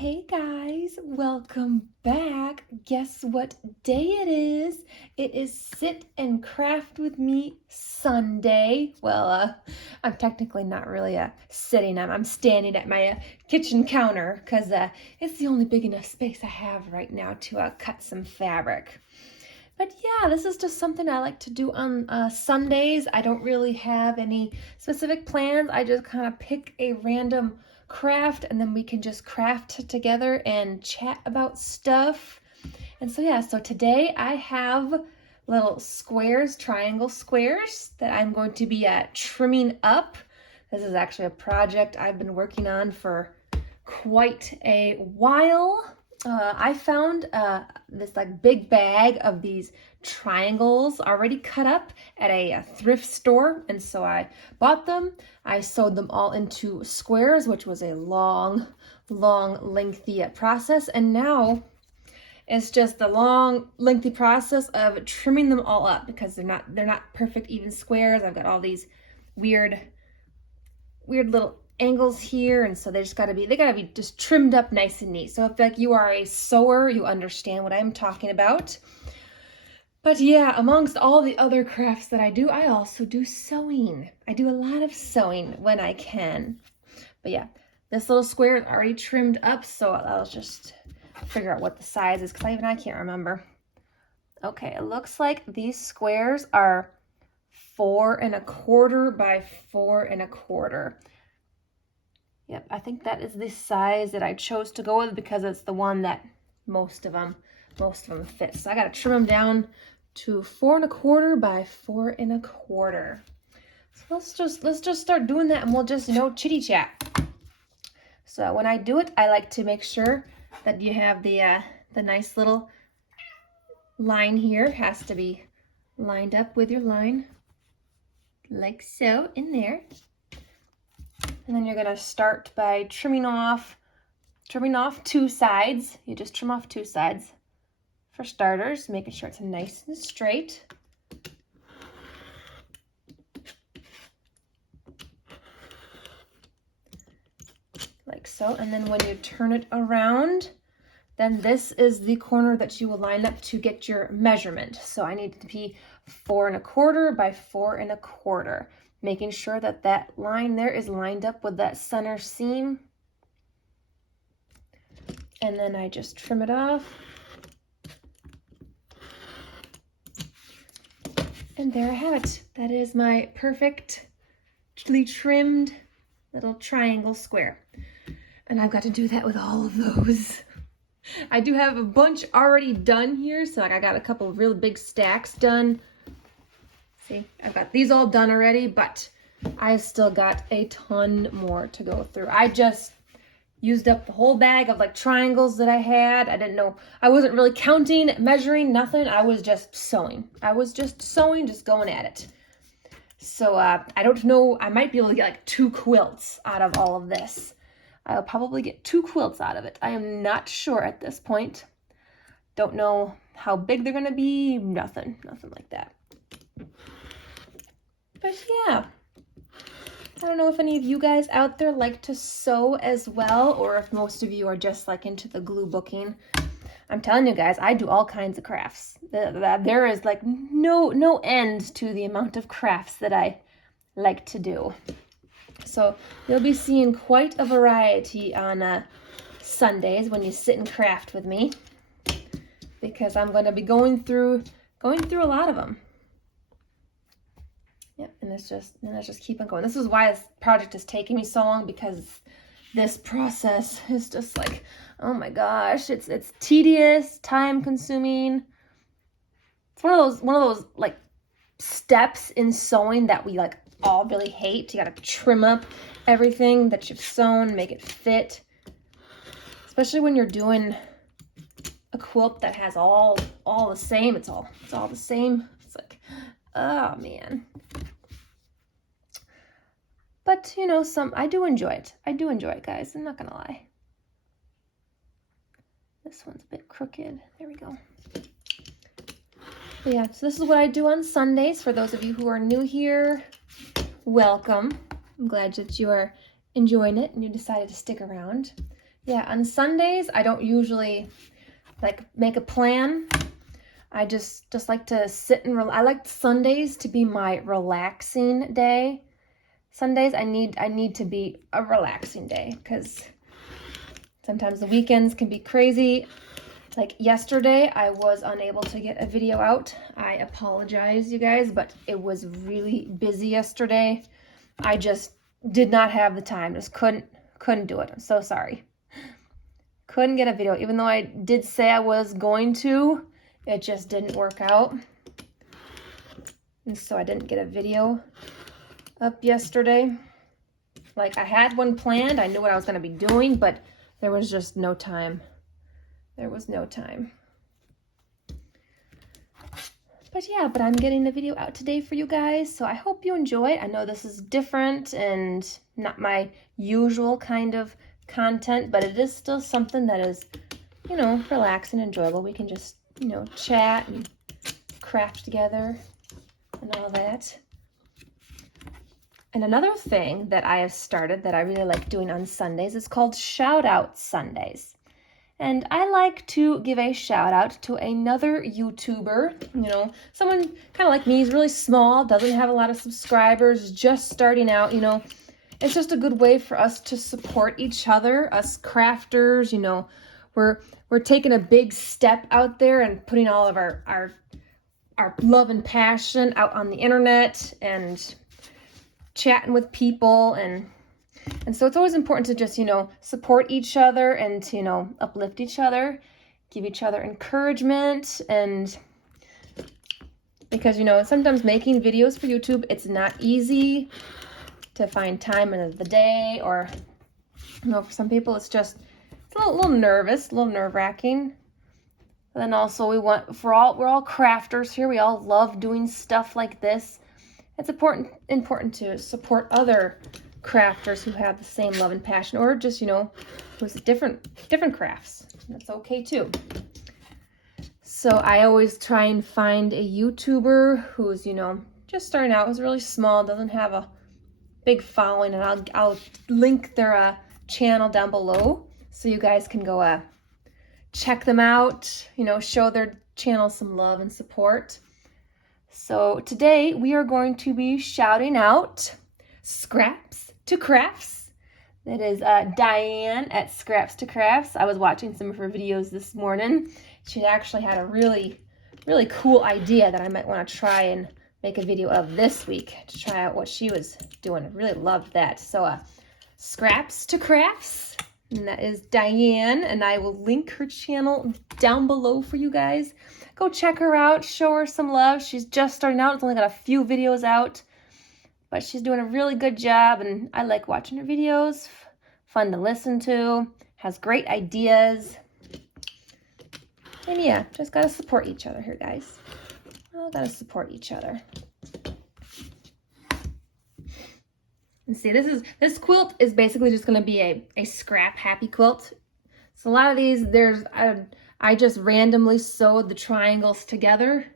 Hey guys, welcome back. Guess what day it is? It is Sit and Craft with Me Sunday. Well, I'm technically not really sitting. I'm standing at my kitchen counter because it's the only big enough space I have right now to cut some fabric. But yeah, this is just something I like to do on Sundays. I don't really have any specific plans. I just kind of pick a random craft and then we can just craft together and chat about stuff. And so yeah, so today I have little squares, triangle squares that I'm going to be trimming up. This is actually a project I've been working on for quite a while. I found this like big bag of these triangles already cut up at a thrift store, and so I bought them. I sewed them all into squares, which was a long, lengthy process, and now it's just a long, lengthy process of trimming them all up because they're not perfect even squares. I've got all these weird little angles here, and so they gotta be just trimmed up nice and neat. So if like you are a sewer, you understand what I'm talking about. But yeah, amongst all the other crafts that I do, I also do sewing. I do a lot of sewing when I can. But yeah, this little square is already trimmed up, so I'll just figure out what the size is because I can't remember. Okay, it looks like these squares are 4 1/4 by 4 1/4. Yep, I think that is the size that I chose to go with because it's the one that most of them fit. So I got to trim them down to 4 1/4 by 4 1/4. So let's just start doing that, and we'll just chitty chat. So when I do it, I like to make sure that you have the nice little line here. It has to be lined up with your line, like so, in there. And then you're gonna start by trimming off 2 sides. You just trim off 2 sides for starters, making sure it's nice and straight. Like so. And then when you turn it around, then this is the corner that you will line up to get your measurement. So I need it to be 4 1/4 by 4 1/4. Making sure that that line there is lined up with that center seam. And then I just trim it off. And there I have it. That is my perfectly trimmed little triangle square. And I've got to do that with all of those. I do have a bunch already done here. So like I got a couple of really big stacks done. See, I've got these all done already, but I've still got a ton more to go through. I just used up the whole bag of like triangles that I had. I didn't know, I wasn't really counting, measuring, nothing. I was just sewing. Just going at it. So I don't know, I might be able to get like 2 quilts out of all of this. I'll probably get 2 quilts out of it. I am not sure at this point. Don't know how big they're gonna be, nothing like that. But yeah, I don't know if any of you guys out there like to sew as well, or if most of you are just like into the glue booking. I'm telling you guys, I do all kinds of crafts. There is like no end to the amount of crafts that I like to do. So you'll be seeing quite a variety on Sundays when you sit and craft with me, because I'm going to be going through a lot of them. Yep, and let's just keep on going. This is why this project is taking me so long, because this process is just like, oh my gosh, it's tedious, time consuming. It's one of those like steps in sewing that we like all really hate. You got to trim up everything that you've sewn, make it fit. Especially when you're doing a quilt that has all the same. It's all the same. It's like, oh man. But I do enjoy it. I do enjoy it, guys. I'm not gonna lie. This one's a bit crooked. There we go. But yeah, so this is what I do on Sundays. For those of you who are new here, welcome. I'm glad that you are enjoying it and you decided to stick around. Yeah, on Sundays, I don't usually like make a plan. I just like to sit and I like Sundays to be my relaxing day. Sundays, I need to be a relaxing day because sometimes the weekends can be crazy. Like yesterday, I was unable to get a video out. I apologize, you guys, but it was really busy yesterday. I just did not have the time. Just couldn't do it. I'm so sorry. Couldn't get a video, even though I did say I was going to. It just didn't work out. And so I didn't get a video up yesterday. Like I had one planned. I knew what I was going to be doing, but there was just no time. There was no time. But yeah, but I'm getting a video out today for you guys, so I hope you enjoy it. I know this is different and not my usual kind of content, but it is still something that is, you know, relaxing and enjoyable. We can just, you know, chat and craft together and all that. And another thing that I have started that I really like doing on Sundays is called Shout Out Sundays. And I like to give a shout out to another YouTuber, you know, someone kind of like me. He's really small, doesn't have a lot of subscribers, just starting out, you know. It's just a good way for us to support each other, us crafters, you know. We're taking a big step out there and putting all of our love and passion out on the internet and chatting with people, and so it's always important to just, you know, support each other and to, you know, uplift each other, give each other encouragement. And because, you know, sometimes making videos for YouTube, it's not easy to find time in the day, or, you know, for some people it's a little nervous, a little nerve-wracking. And then also we're all crafters here. We all love doing stuff like this. It's important to support other crafters who have the same love and passion, or just, you know, who's different crafts. That's okay too. So I always try and find a YouTuber who's, you know, just starting out, who's really small, doesn't have a big following, and I'll link their channel down below so you guys can go check them out, you know, show their channel some love and support. So today we are going to be shouting out Scraps to Crafts. That is Diane at Scraps to Crafts. I was watching some of her videos this morning. She actually had a really, really cool idea that I might want to try and make a video of this week to try out what she was doing. I really loved that. So Scraps to Crafts, and that is Diane, and I will link her channel down below for you guys. Go check her out, show her some love. She's just starting out. It's only got a few videos out, but she's doing a really good job, and I like watching her videos. Fun to listen to, has great ideas. And yeah, just gotta support each other here, guys. All gotta support each other. And see, this quilt is basically just gonna be a scrap happy quilt. So a lot of these, I just randomly sewed the triangles together.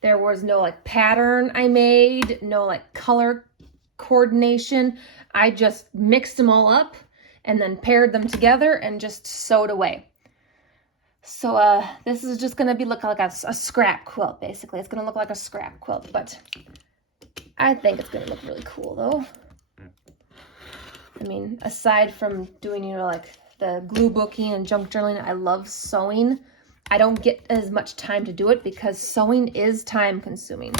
There was no like pattern I made, no like color coordination. I just mixed them all up and then paired them together and just sewed away. So this is just gonna look like a scrap quilt, basically. It's gonna look like a scrap quilt, but I think it's gonna look really cool though. I mean, aside from doing, you know, like the glue booking and junk journaling, I love sewing. I don't get as much time to do it because sewing is time consuming.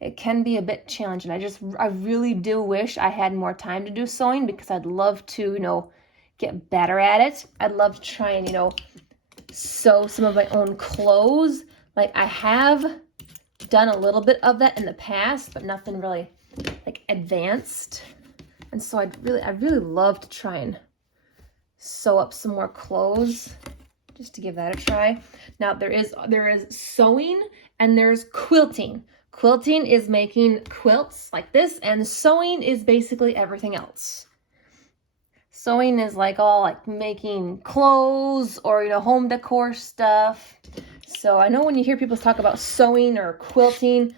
It can be a bit challenging. I really do wish I had more time to do sewing because I'd love to, you know, get better at it. I'd love to try and, you know, sew some of my own clothes. Like I have done a little bit of that in the past, but nothing really like advanced. And so I'd really love to try and sew up some more clothes just to give that a try. Now there is sewing and there's quilting. Quilting is making quilts like this, and sewing is basically everything else. Sewing is like all like making clothes or, you know, home decor stuff. So I know when you hear people talk about sewing or quilting,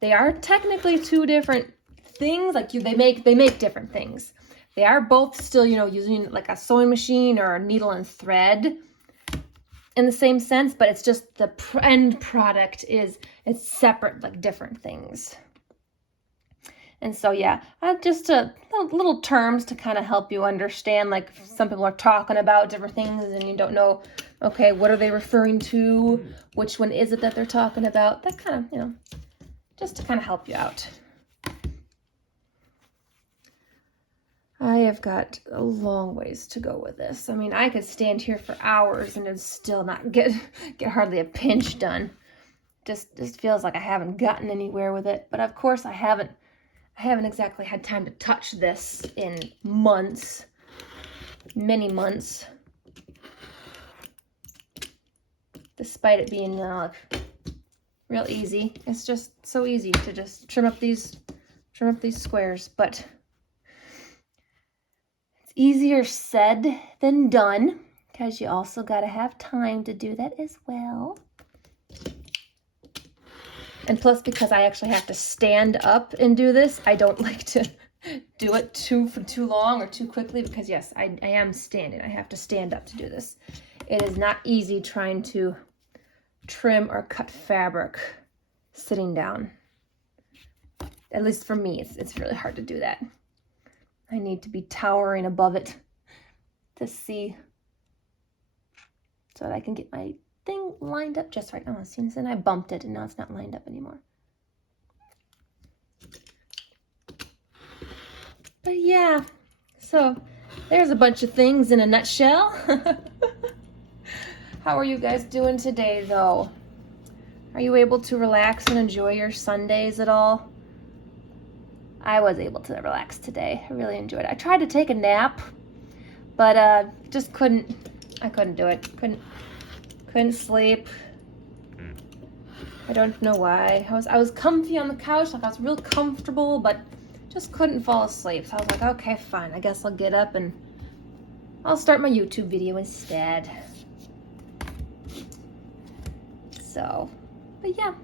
they are technically two different things. Like they make different things. They are both still, you know, using like a sewing machine or a needle and thread in the same sense, but it's just the end product it's separate, like different things. And so, yeah, just little terms to kind of help you understand, like some people are talking about different things and you don't know, okay, what are they referring to? Which one is it that they're talking about? That kind of, you know, just to kind of help you out. I have got a long ways to go with this. I mean, I could stand here for hours and it'd still not get hardly a pinch done. Just feels like I haven't gotten anywhere with it. But of course I haven't exactly had time to touch this in months, many months, despite it being real easy. It's just so easy to just trim up these squares, but it's easier said than done because you also got to have time to do that as well. And plus, because I actually have to stand up and do this, I don't like to do it for too long or too quickly because, yes, I am standing. I have to stand up to do this. It is not easy trying to trim or cut fabric sitting down. At least for me, it's really hard to do that. I need to be towering above it to see so that I can get my thing lined up just right now. As soon as I bumped it and now it's not lined up anymore. But yeah, so there's a bunch of things in a nutshell. How are you guys doing today though? Are you able to relax and enjoy your Sundays at all? I was able to relax today. I really enjoyed it. I tried to take a nap, but just couldn't. I couldn't do it. Couldn't sleep. I don't know why. I was comfy on the couch, like I was real comfortable, but just couldn't fall asleep. So I was like, okay, fine. I guess I'll get up and I'll start my YouTube video instead. So, but yeah,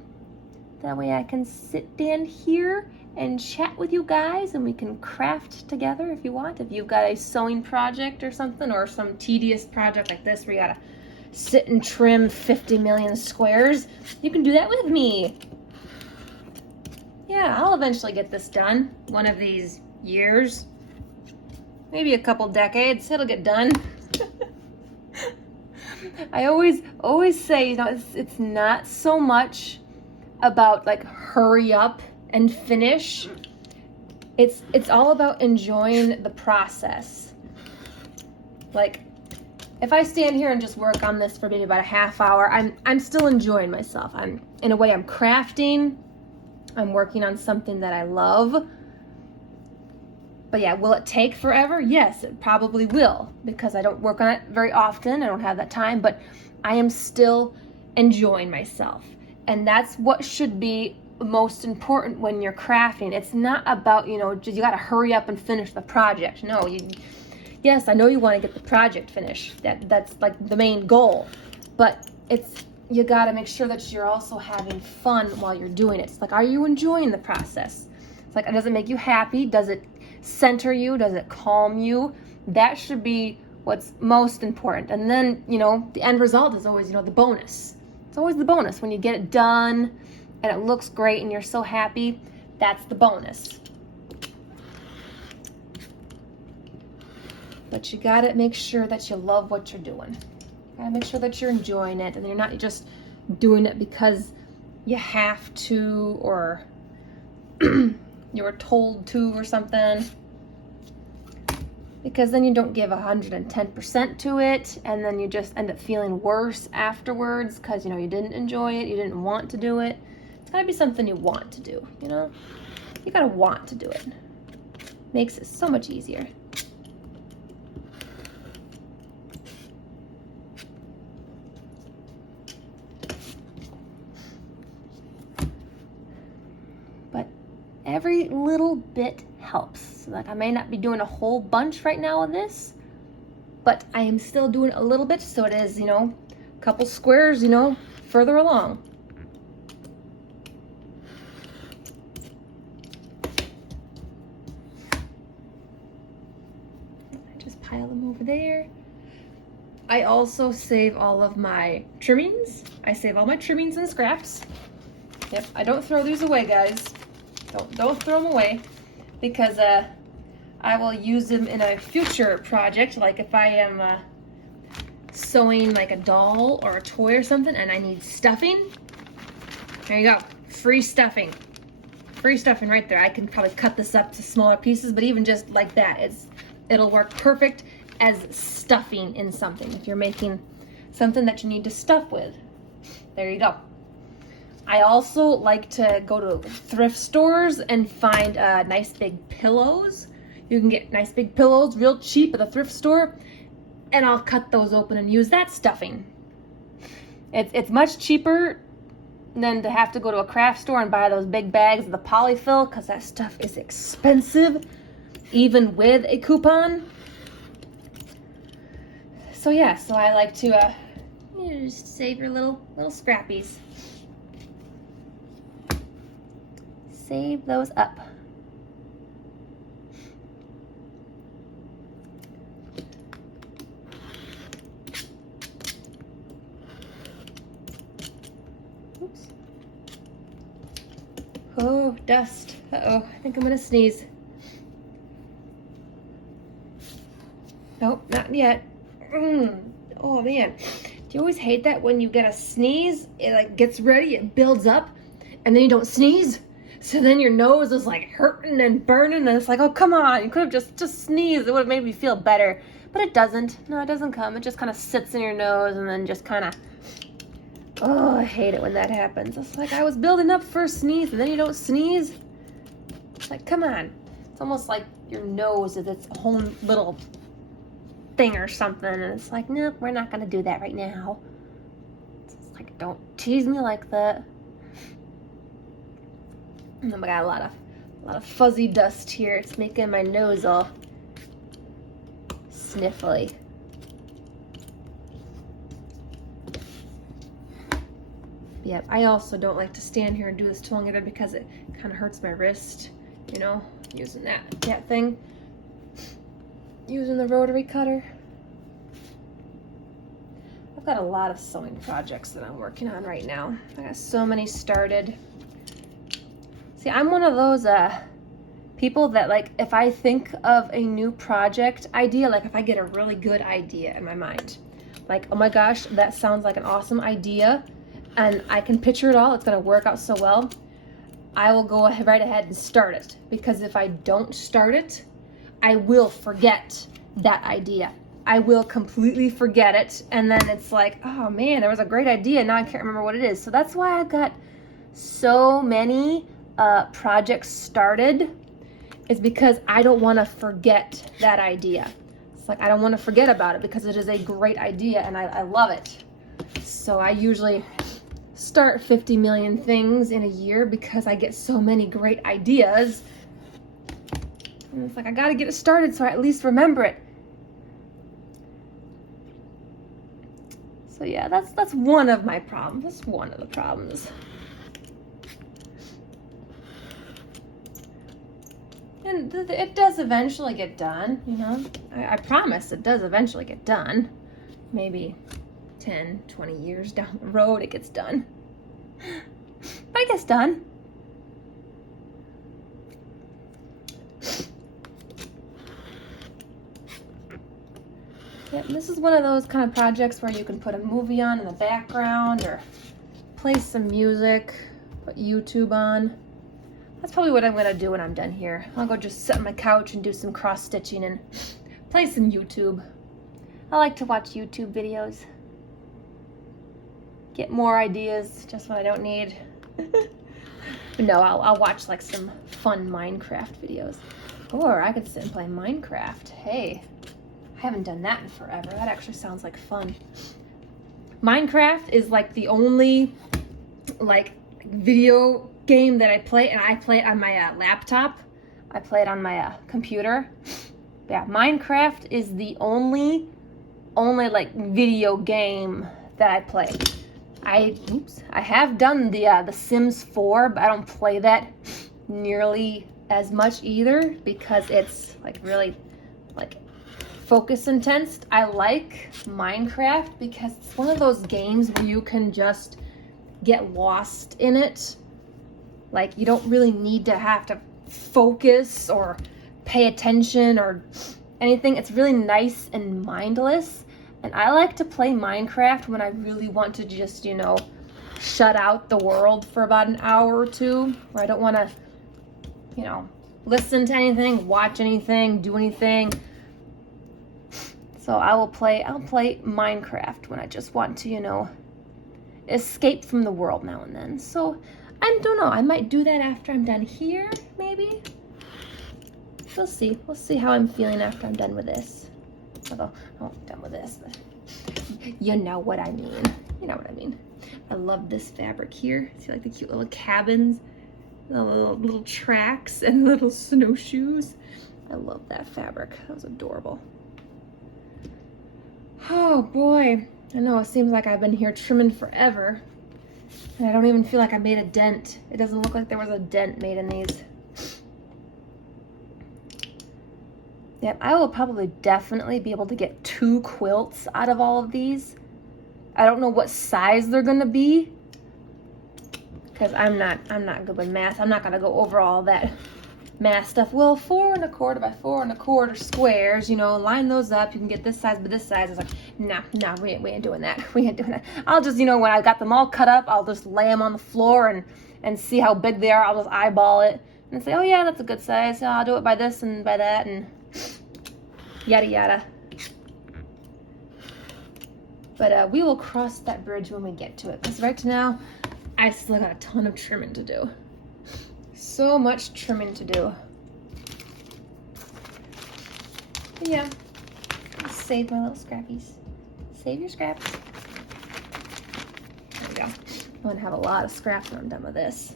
that way I can sit down here and chat with you guys and we can craft together if you want. If you've got a sewing project or something, or some tedious project like this where you gotta sit and trim 50 million squares, you can do that with me. Yeah, I'll eventually get this done one of these years, maybe a couple decades. It'll get done. I always say, you know, it's not so much about like hurry up and finish. It's all about enjoying the process. Like, if I stand here and just work on this for maybe about a half hour, I'm still enjoying myself. In a way, I'm crafting. I'm working on something that I love. But yeah, will it take forever? Yes, it probably will, because I don't work on it very often. I don't have that time, but I am still enjoying myself. And that's what should be most important when you're crafting. It's not about, you know, just you got to hurry up and finish the project. No, yes, I know you want to get the project finished. That's like the main goal. But you got to make sure that you're also having fun while you're doing it. It's like, are you enjoying the process? It's like, does it make you happy? Does it center you? Does it calm you? That should be what's most important. And then, you know, the end result is always, you know, the bonus. It's always the bonus. When you get it done and it looks great and you're so happy, that's the bonus. But you gotta make sure that you love what you're doing. You gotta make sure that you're enjoying it and you're not just doing it because you have to, or you were told to or something. Because then you don't give 110% to it, and then you just end up feeling worse afterwards because, you know, you didn't enjoy it, you didn't want to do it. It's gotta be something you want to do, you know? You gotta want to do it. Makes it so much easier. But every little bit helps. Like, I may not be doing a whole bunch right now of this, but I am still doing a little bit, so it is, you know, a couple squares, you know, further along. there. I also save all of my trimmings. I save all my trimmings and scraps. Yep, I don't throw these away, guys. Don't throw them away, because I will use them in a future project, like if I am sewing like a doll or a toy or something and I need stuffing. There you go, free stuffing. Free stuffing right there. I can probably cut this up to smaller pieces, but even just like that, it'll work perfect as stuffing in something. If you're making something that you need to stuff with, there you go. I also like to go to thrift stores and find nice big pillows. You can get nice big pillows real cheap at the thrift store, and I'll cut those open and use that stuffing. It's much cheaper than to have to go to a craft store and buy those big bags of the polyfill, because that stuff is expensive, even with a coupon. So yeah, so I like to just save your little scrappies. Save those up. Oops. Oh, dust. Uh-oh, I think I'm gonna sneeze. Nope, not yet. Oh man, do you always hate that when you get a sneeze, it like gets ready, it builds up, and then you don't sneeze? So then your nose is like hurting and burning, and it's like, oh, come on, you could have just sneezed. It would have made me feel better. But it doesn't. No, it doesn't come. It just kind of sits in your nose and then just kind of, oh, I hate it when that happens. It's like I was building up for a sneeze, and then you don't sneeze. It's like, come on. It's almost like your nose is its own little thing or something, and it's like, nope, we're not going to do that right now. It's like, don't tease me like that. And I got a lot of fuzzy dust here. It's making my nose all sniffly. Yep, I also don't like to stand here and do this tooling either, because it kind of hurts my wrist, you know, using that thing. Using the rotary cutter. I've got a lot of sewing projects that I'm working on right now. I got so many started. See, I'm one of those people that, like, if I think of a new project idea, like if I get a really good idea in my mind, like, oh my gosh, that sounds like an awesome idea, and I can picture it all, it's gonna work out so well, I will go right ahead and start it. Because if I don't start it, I will forget that idea. I will completely forget it, and then it's like, oh man, there was a great idea, now I can't remember what it is. So that's why I've got so many projects started, is because I don't want to forget that idea. It's like I don't want to forget about it, because it is a great idea and I love it. So I usually start 50 million things in a year because I get so many great ideas. And it's like, I gotta get it started so I at least remember it. So yeah, that's one of my problems. That's one of the problems. And it does eventually get done, you know. I promise it does eventually get done. Maybe 10, 20 years down the road it gets done. But it gets done. Yep, this is one of those kind of projects where you can put a movie on in the background, or play some music, put YouTube on. That's probably what I'm gonna do when I'm done here. I'll go just sit on my couch and do some cross stitching and play some YouTube. I like to watch YouTube videos. Get more ideas just when I don't need. No, I'll watch like some fun Minecraft videos. Or I could sit and play Minecraft. Hey, I haven't done that in forever. That actually sounds like fun. Minecraft is like the only like video game that I play, and I play it on my laptop. I play it on my computer. Yeah, Minecraft is the only like video game that I play. I have done the Sims 4, but I don't play that nearly as much either, because it's like really like focus intense. I like Minecraft because it's one of those games where you can just get lost in it. Like, you don't really need to have to focus or pay attention or anything. It's really nice and mindless. And I like to play Minecraft when I really want to just, you know, shut out the world for about an hour or two, where I don't want to, you know, listen to anything, watch anything, do anything. So I'll play Minecraft when I just want to, you know, escape from the world now and then. So I don't know, I might do that after I'm done here, maybe. We'll see. We'll see how I'm feeling after I'm done with this. Although, I'm done with this. You know what I mean. You know what I mean. I love this fabric here. See, like the cute little cabins, the little tracks and little snowshoes. I love that fabric. That was adorable. Oh boy. I know it seems like I've been here trimming forever. And I don't even feel like I made a dent. It doesn't look like there was a dent made in these. Yep, I will probably definitely be able to get 2 quilts out of all of these. I don't know what size they're gonna be, because I'm not good with math. I'm not gonna go over all that math stuff. Well, 4 1/4 by 4 1/4 squares, you know, line those up. You can get this size, but this size is like, nah, we ain't doing that. We ain't doing that. I'll just, you know, when I got them all cut up, I'll just lay them on the floor and see how big they are. I'll just eyeball it and say, oh yeah, that's a good size. I'll do it by this and by that and yada yada. But we will cross that bridge when we get to it. Because right now, I still got a ton of trimming to do. So much trimming to do. But yeah, save my little scrappies. Save your scraps. There we go. I'm gonna have a lot of scraps when I'm done with this.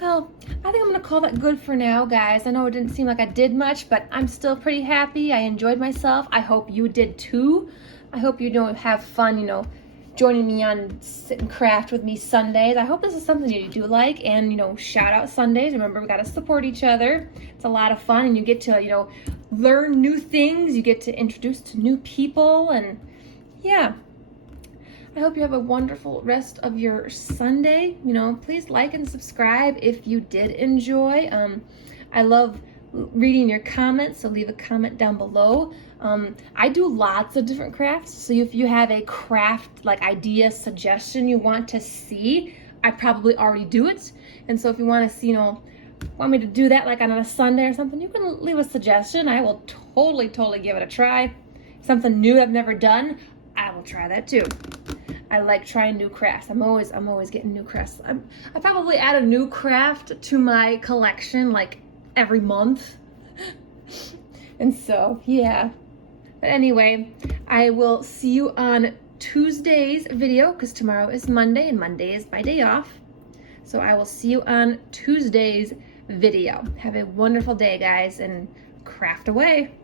Well, I think I'm gonna call that good for now, guys. I know it didn't seem like I did much, but I'm still pretty happy. I enjoyed myself. I hope you did too. I hope you don't have fun, you know, joining me on Sit and Craft with me Sundays. I hope this is something you do like, and, you know, shout out Sundays. Remember, we gotta support each other. It's a lot of fun, and you get to, you know, learn new things. You get to introduce to new people, and yeah. I hope you have a wonderful rest of your Sunday. You know, please like and subscribe if you did enjoy. I love reading your comments, so leave a comment down below. I do lots of different crafts, so if you have a craft like idea, suggestion you want to see, I probably already do it. And so if you want to see, you know, want me to do that like on a Sunday or something, you can leave a suggestion. I will totally give it a try. Something new I've never done, I will try that too. I like trying new crafts. I'm always getting new crafts. I probably add a new craft to my collection like every month. And so, yeah. But anyway, I will see you on Tuesday's video, because tomorrow is Monday and Monday is my day off. So I will see you on Tuesday's video. Have a wonderful day, guys, and craft away.